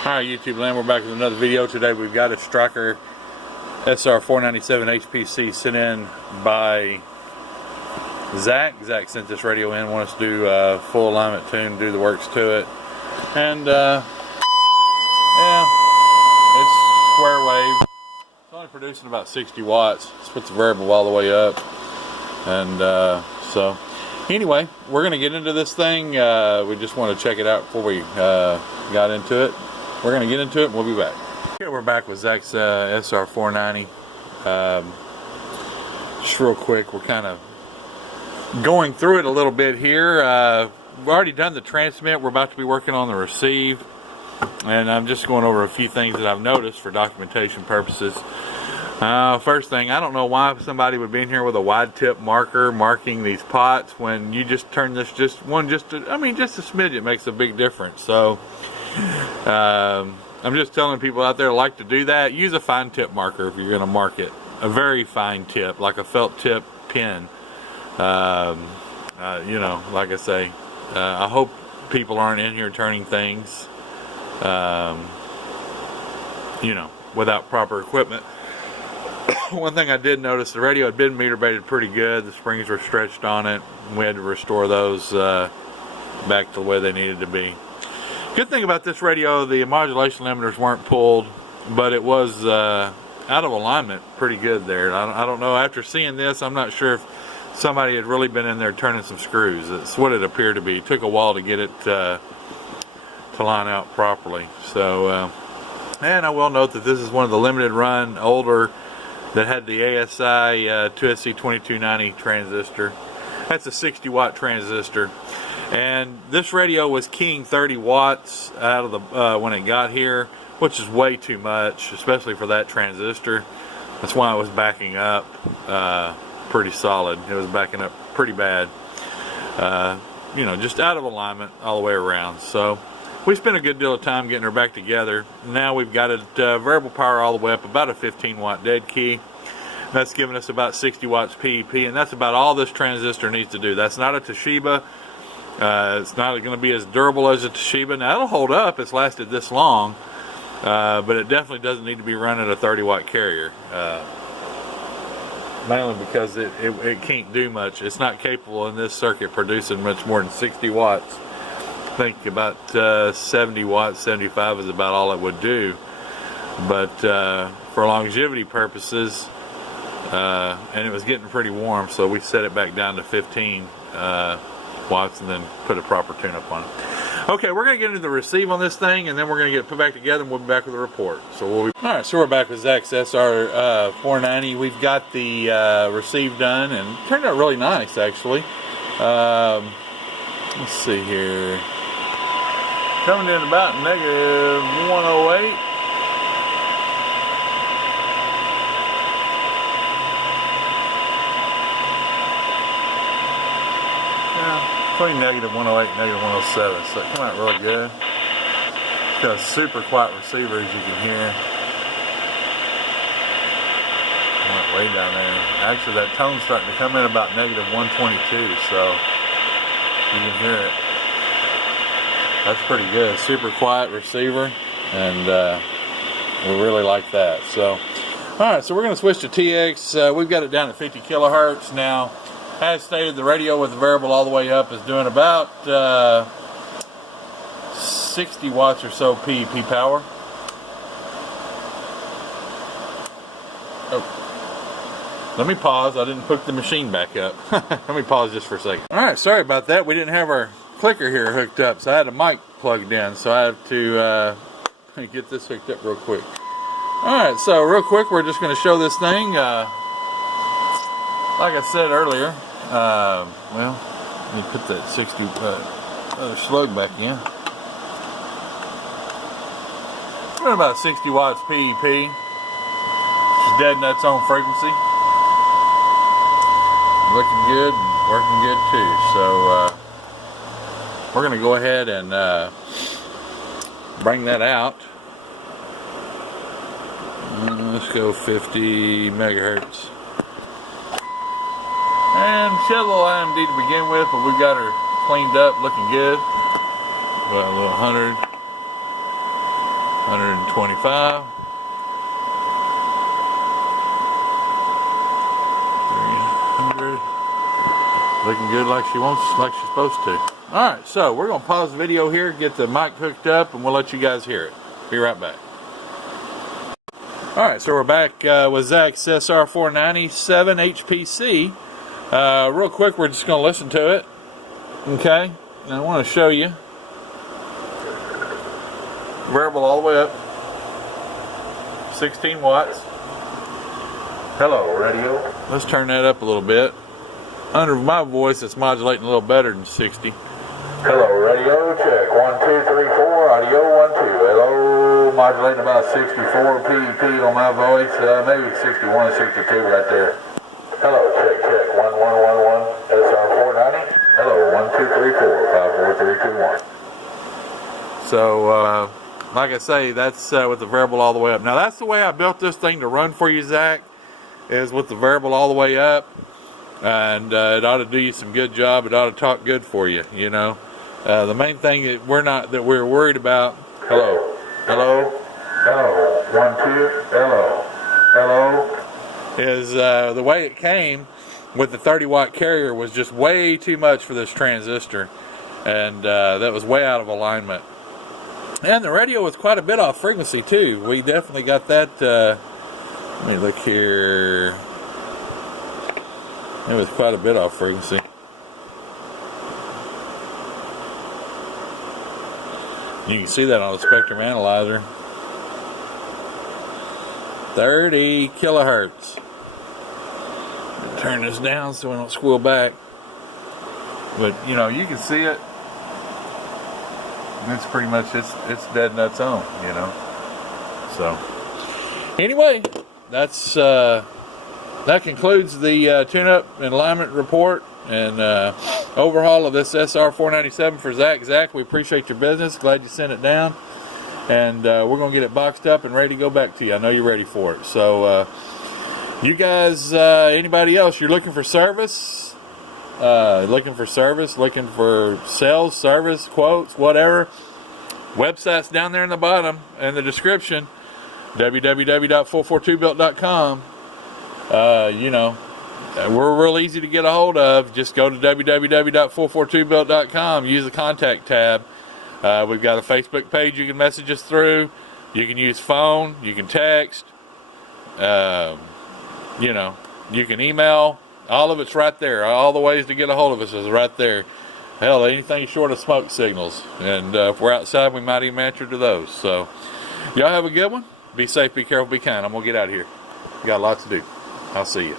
Alright, YouTube land, we're back with another video. Today we've got a Stryker SR 497 HPC sent in by Zach. Zach sent this radio in, wanted us to do full alignment tune, do the works to it. And yeah, it's square wave. It's only producing about 60 watts. Let's put the variable all the way up. And so anyway, we're going to get into this thing. We just want to check it out before we got into it. We're going to get into it and we'll be back. Here we're back with Zach's SR 490. Just real quick, we're kind of going through it a little bit here. We've already done the transmit. We're about to be working on the receive. And I'm just going over a few things that I've noticed for documentation purposes. First thing, I don't know why somebody would be in here with a wide tip marker marking these pots when you just turn this just a smidge. It makes a big difference. So I'm just telling people out there who like to do that, use a fine tip marker if you're going to mark it. A very fine tip, like a felt tip pen. You know, like I say, I hope people aren't in here turning things, you know, without proper equipment. One thing I did notice, the radio had been meter baited pretty good. The springs were stretched on it. We had to restore those back to the way they needed to be. Good thing about this radio, the modulation limiters weren't pulled, but it was out of alignment pretty good there. I don't know, after seeing this, I'm not sure if somebody had really been in there turning some screws. It's what it appeared to be. It took a while to get it to line out properly. So, and I will note that this is one of the limited run, older, that had the ASI 2SC2290 transistor. That's a 60 watt transistor. And this radio was keying 30 watts out of the when it got here, which is way too much, especially for that transistor. That's why it was backing up pretty solid. It was backing up pretty bad. You know, just out of alignment all the way around. So we spent a good deal of time getting her back together. Now we've got it variable power all the way up, about a 15 watt dead key. That's giving us about 60 watts PEP, and that's about all this transistor needs to do. That's not a Toshiba. It's not going to be as durable as a Toshiba. Now it'll hold up. It's lasted this long, but it definitely doesn't need to be run at a 30 watt carrier. Mainly because it can't do much. It's not capable in this circuit producing much more than 60 watts. I think about 70 watts, 75 is about all it would do. But for longevity purposes, and it was getting pretty warm, so we set it back down to 15 watts and then put a proper tune up on it. Okay, we're going to get into the receive on this thing, and then we're going to get it put back together, and we'll be back with a report. So alright, so we're back with Zach's SR 490. We've got the receive done, and it turned out really nice, actually. Let's see here. Coming in about negative 108. Between negative 108 and negative 107, so it came out really good. It's got a super quiet receiver, as you can hear. Went way down there. Actually, that tone's starting to come in about negative 122, so you can hear it. That's pretty good. Super quiet receiver, and we really like that. So, all right, so we're going to switch to TX. We've got it down at 50 kilohertz now. As stated, the radio with the variable all the way up is doing about 60 watts or so PEP power. Oh, let me pause. I didn't hook the machine back up. Let me pause just for a second. All right, sorry about that. We didn't have our clicker here hooked up, so I had a mic plugged in. So I have to get this hooked up real quick. All right, so real quick, we're just going to show this thing. Like I said earlier, well, let me put that 60 slug back in. We're about 60 watts PEP. It's dead nuts on frequency. Looking good, working good too. So we're going to go ahead and bring that out. Let's go 50 megahertz. And she had a little IMD to begin with, but we got her cleaned up, looking good. About a little 100. 125. 300. Looking good like she wants, like she's supposed to. Alright, so we're going to pause the video here, get the mic hooked up, and we'll let you guys hear it. Be right back. Alright, so we're back with Zach's SR 497 HPC. Real quick, we're just going to listen to it. Okay, and I want to show you. Variable all the way up. 16 watts. Hello, radio. Let's turn that up a little bit. Under my voice, it's modulating a little better than 60. Hello, radio, check. 1, 2, 3, 4, audio, 1, 2. Hello, modulating about 64 PEP on my voice, maybe 61, 62 right there. Hello, check, check. 1, 1, 1, 1, SR 490. Hello, 1, 2, 3, 4, 5, 4, 3, 2, 1. So, like I say, that's with the variable all the way up. Now, that's the way I built this thing to run for you, Zach, is with the variable all the way up. And it ought to do you some good job. It ought to talk good for you, you know. The main thing that we're worried about. Hello, hello, hello, 1, 2, hello, hello. Is the way it came with the 30-watt carrier was just way too much for this transistor, and that was way out of alignment. And the radio was quite a bit off frequency too. We definitely got that. Let me look here. It was quite a bit off frequency. You can see that on the spectrum analyzer. 30 kilohertz. Turn this down so we don't squeal back. But you know, you can see it. It's pretty much it's dead nuts on, you know. So anyway, that's that concludes the tune-up and alignment report and overhaul of this SR 497 for Zach. Zach, we appreciate your business. Glad you sent it down. And we're going to get it boxed up and ready to go back to you. I know you're ready for it. So, you guys, anybody else, you're looking for service? Looking for sales, service, quotes, whatever. Website's down there in the bottom in the description. www.442built.com. You know, we're real easy to get a hold of. Just go to www.442built.com. Use the contact tab. We've got a Facebook page you can message us through. You can use phone. You can text. You know, you can email. All of it's right there. All the ways to get a hold of us is right there. Hell, anything short of smoke signals. And if we're outside, we might even answer to those. So, y'all have a good one. Be safe, be careful, be kind. I'm going to get out of here. We got lots to do. I'll see you.